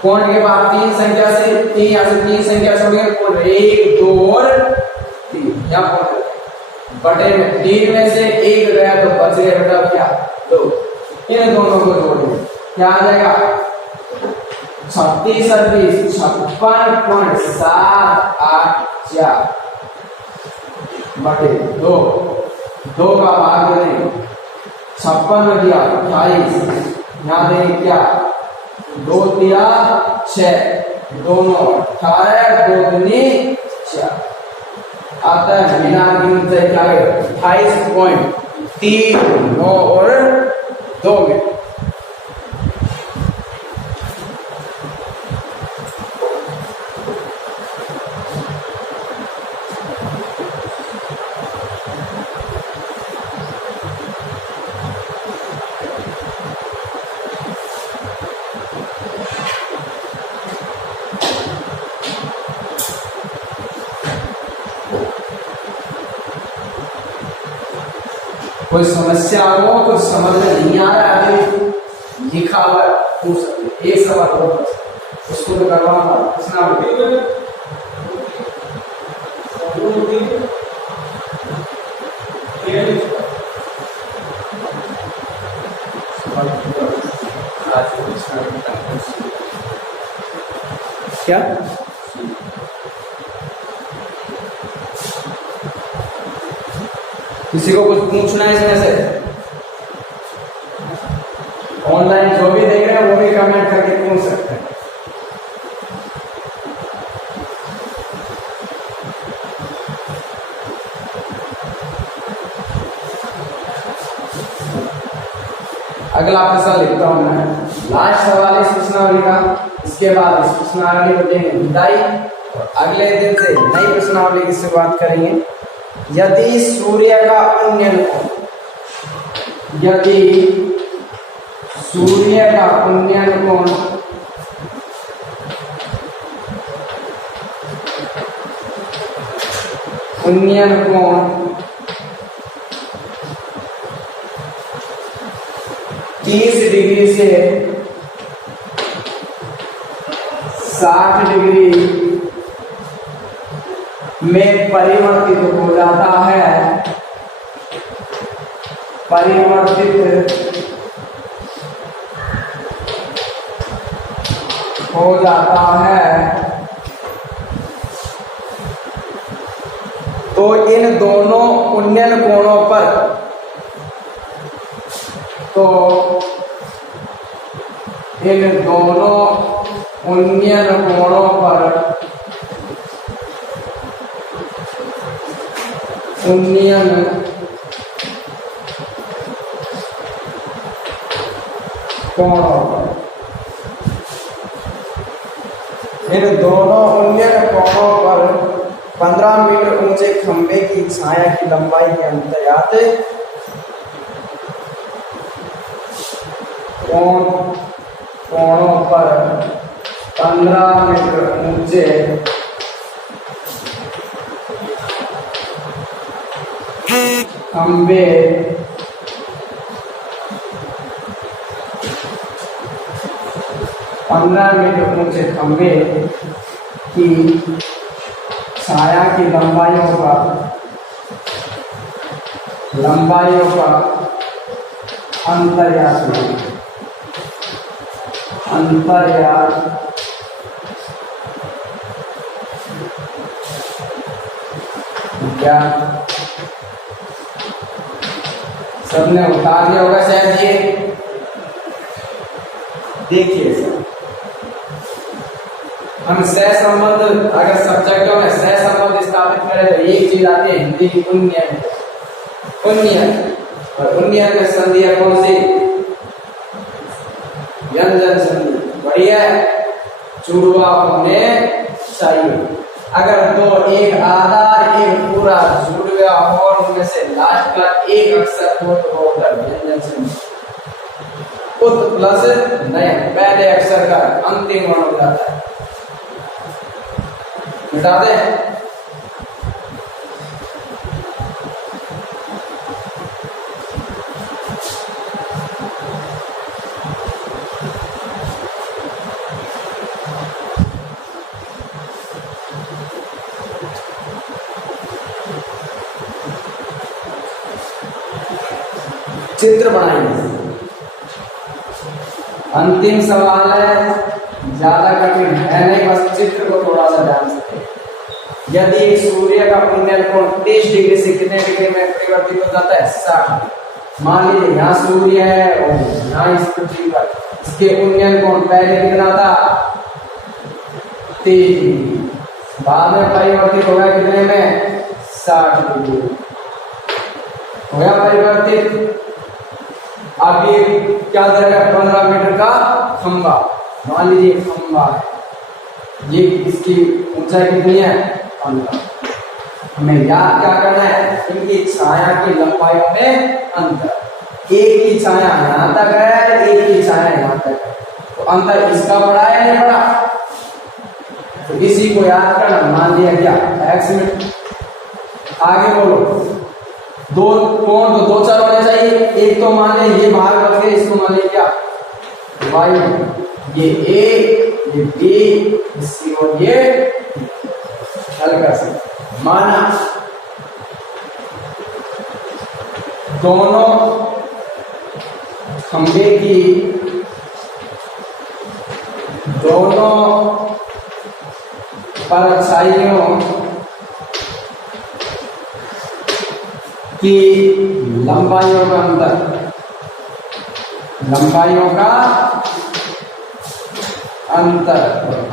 कोण के बाद तीन संख्या से तीन या से तीन संख्या छोड़ेंगे कोण 1 2 और 3 या कोण बटे में 3 में से 1 गया तो बच गया बेटा क्या 2 इन दोनों को जोड़ेंगे क्या आ जाएगा 36 और 20 56.784 बटे 2 2 का भाग देंगे 56 में दिया 28 यहाँ देंगे क्या 2 दिया 6 दोनों 18 2 दूनी 4 आता है बिना गिनते क्या है 28.39 और 2 में कोई समस्या हो कुछ समझ में नहीं आ रहा है लिखा हुआ पूछ सकते एक सवाल हो उसको तो करवाऊंगा पूछना क्या किसी को कुछ पूछना है इसमें से ऑनलाइन जो भी देख रहे हैं वो भी कमेंट करके पूछ सकते हैं अगला प्रश्न लिखता हूं मैं लास्ट सवाल इस प्रश्नावली का इसके बाद इस प्रश्नावली को देंगे विदाई और अगले दिन से नई प्रश्नावली की शुरुआत करेंगे यदि सूर्य का उन्नयन कोण यदि सूर्य का उन्नयन कोण उन्नयन कोण 30 डिग्री से 60 डिग्री में परिवर्तित हो जाता है परिवर्तित हो जाता है तो इन दोनों उन्नयन कोणों पर तो इन दोनों उन्नयन कोणों पर उन्नयन कोणों पर इन दोनों उन्नयन कोणों पर 15 मीटर ऊंचे खंभे की छाया की लंबाई के अंतर्गत कोणों पर 15 मीटर ऊंचे खंभे 15 मीटर ऊंचे खंभे की छाया की लंबाइयों का अंतर्यात क्या सबने उतार दिया होगा शायद ये देखिए सर हम सह संबंध अगर सब्जेक्टों में सह संबंध स्थापित करें तो एक चीज आती है हिंदी की उन्नयन। उन्नयन और उन्नयन में संधि है कौन सी? व्यंजन संधि। बढ़िया, जुड़वा होने चाहिए। अगर दो एक आधार एक पूरा जुड़ गया हो और उनमें से लास्ट का एक अक्षर हो तो वो होता है व्यंजन संधि। उत प्लस नय, पहले अक्षर का अंतिम वर्ण हो जाता है। मिटा दें। चित्र बनाएंगे। अंतिम सवाल है, ज्यादा कठिन है नहीं, बस चित्र को थोड़ा सा ध्यान से। यदि सूर्य का पुण्य कोण 30 डिग्री से कितने डिग्री में परिवर्तित हो जाता है? 60। मान लीजिए यहाँ सूर्य है और यहाँ इस पृथ्वी पर, इसके पुण्य कोण पहले कितना था? 30 डिग्री, बाद में परिवर्तित हो गया कितने में? 60 डिग्री हो गया परिवर्तित। अब ये क्या करेगा? 15 मीटर का खंबा, मान लीजिए खंबा है, ये इसकी ऊंचाई कितनी है? 15। हमें याद क्या करना है? इनकी छाया की लंबाइयों में अंतर। एक की छाया यहाँ तक है, एक की छाया यहाँ तक है, तो अंतर इसका बड़ा है नहीं बड़ा? तो इसी को याद करना। मान लिया क्या? x में। आगे बोलो। दो कोण तो दो चार होने चाहिए। एक तो मान ले ये भाग बच गए, इसको मान ले क्या? y, ये a, ये b, c और ये हल्का सा माना। दोनों खंबे की दोनों परछाइयों की लंबाइयों का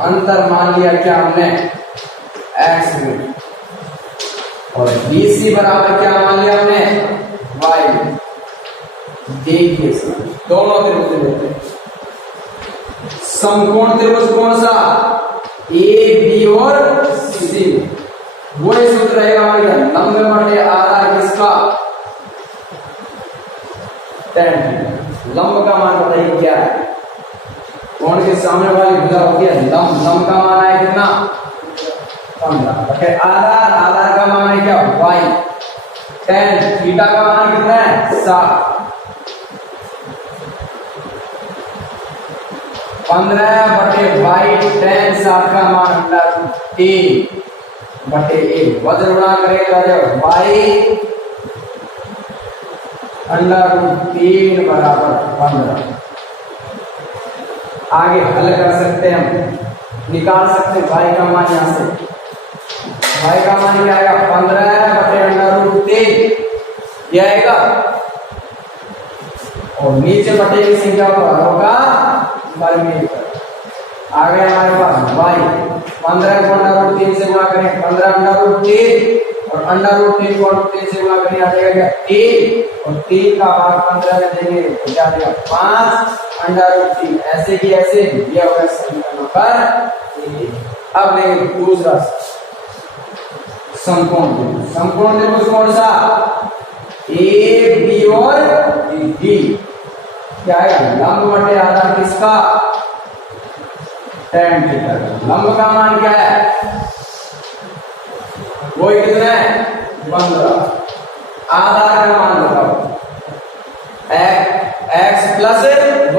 अंतर मान लिया क्या हमने? x में। और BC बराबर क्या मान लिया हमने? y में। देखिए दोनों त्रिभुज लेते हैं। समकोण त्रिभुज कौन सा? A, B और C। वो सूत्र रहेगा हमारे लंब बटे आधार किसका? tan। लंब का मान बताइए क्या है? कोण के सामने वाली भुजा होती है लंब। लंब का मान है कितना? 15। आधार का मान है क्या? y। tan थीटा का मान कितना है? 7। 15 बटे y tan 7 का मान √3 बटे a। वज्र गुणा करेगा y √3 बराबर 15। आगे हल कर सकते हैं, हम निकाल सकते हैं y का मान। यहां से y का मान क्या आएगा? 15 बटे √3 ये आएगा, और नीचे बटे की संख्या को होगा वर्ग। आ गया हमारे पास y। 15 को √3 से गुणा करें, 15 √3 और √3 को √3 से गुणा करें, आ जाएगा क्या? 3 और 3 का भाग 15 में देंगे तो क्या देगा? 5 √3। ऐसे ही ऐसे ये होगा समीकरण नंबर 1। अब लेंगे दूसरा समकोण त्रिभुज। समकोण त्रिभुज कौन सा? A, B और D। क्या है? लंब बटे आधार किसका? tan theta. लंब का मान क्या है? वो कितना है? 15। आधार का मान बताओ। x प्लस y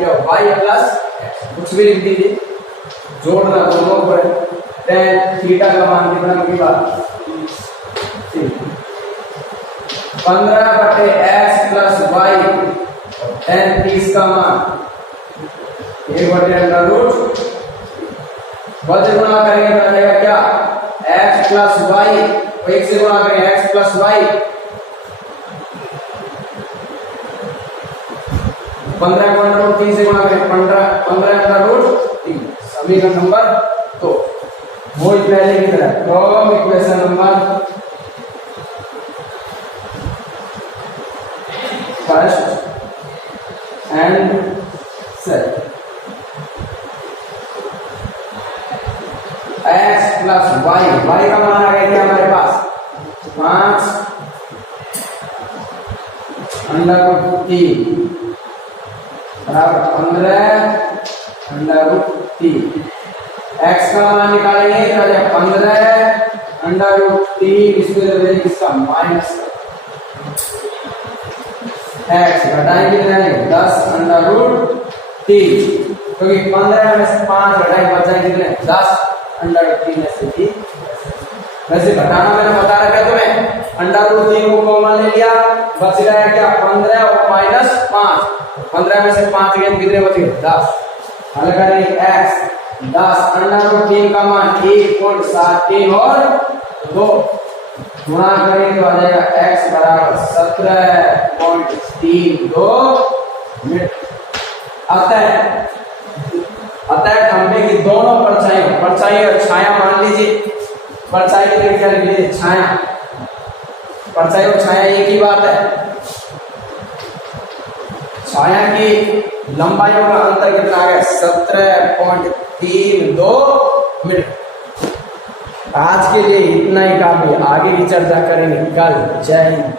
या y प्लस x, कुछ भी लिख दीजिए, जोड़ना दोनों पर। tan थीटा का मान कितना की बात? 15 बटे x प्लस y। tan 30 का मान 1 बटे √। वज्र गुणा करेंगे तो आएगा क्या? x plus y। 1 से गुणा करें x प्लस y। 15 को √3 से गुणा करें, 15 √3। समीकरण नंबर वही पहले की तरह from equation number first and second x plus y का मान आ गया क्या हमारे पास 5 अंडर रूट 3 बराबर 15 अंडर रूट 3 x का मान निकालेंगे तो आ जाएगा 15 अंडर रूट 3 इसका माइनस x घटाएंगे कितना है 10 अंडर रूट 3 क्योंकि 15 में से 5 घटाएंगे बच जाएंगे कितने 10 अंडर रूट 3 में से भी वैसे घटाना मैंने बता रखा है तुम्हें अंडर रूट 3 को कॉमन ले लिया बच रहा है क्या 15 और माइनस 5 15 में से 5 गए कितने बच गए 10 हल करेंगे x 10 अंडर रूट 3 का मान 1.73 और 2 गुणा करेंगे तो आ जाएगा x बराबर 17.32 मीटर अतः खंभे की दोनों परछाई और छाया मान लीजिए परछाई के लिए क्या लिख लीजिए छाया परछाई और छाया एक ही बात है छाया की लंबाइयों का अंतर कितना आ गया 17.32 मीटर आज के लिए इतना ही काफी आगे की चर्चा करेंगे कल जय हिंद।